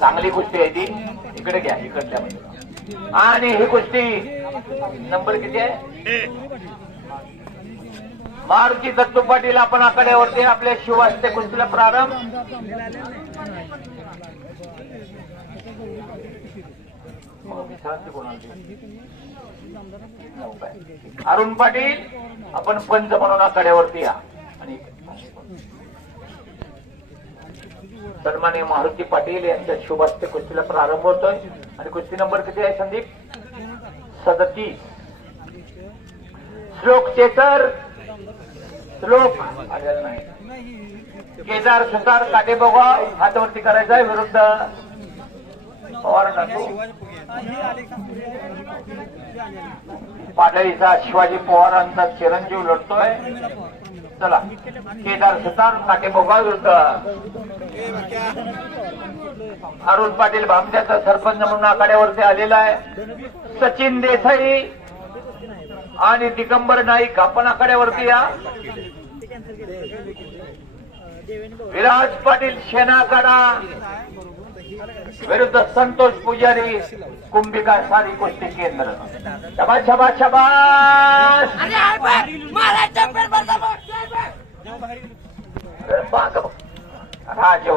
चांगली कुस्ती आहे ती. इकडे घ्या, इकडल्या बाजूला. आणि ही कुस्ती नंबर किती आहे? मारुती दत्तू पाटील आपण आखाड्यावरती आपल्या शिवास्ते कुस्तीला प्रारंभ. अरुण पाटील आपण पंच म्हणून आखाड्यावरती या. आणि सन्माननीय मारुती पाटील यांच्या शुभास्ते कुस्तीला प्रारंभ होतोय. आणि कुस्ती नंबर किती आहे संदीप? 37. श्लोक चेतर, श्लोक आलेला नाही. केदार सुतार काटे बघा हातावरती करायचा आहे विरुद्ध पवार नातू पाडळीचा शिवाजी पवारांचा चिरंजीव लढतोय. चला, केदार सुतार काटे बघा विरुद्ध अरुण पाटील भामट्याचा सरपंच म्हणून आखाड्यावरती आलेला आहे. सचिन देसाई आणि दिगंबर नाईक आपण आखाड्यावरती या. विराज पाटील शेणाकाडा विरुद्ध संतोष पुजारी कुंभिका सारी कुस्ती केंद्र. शाबास शाबास शाबास. राज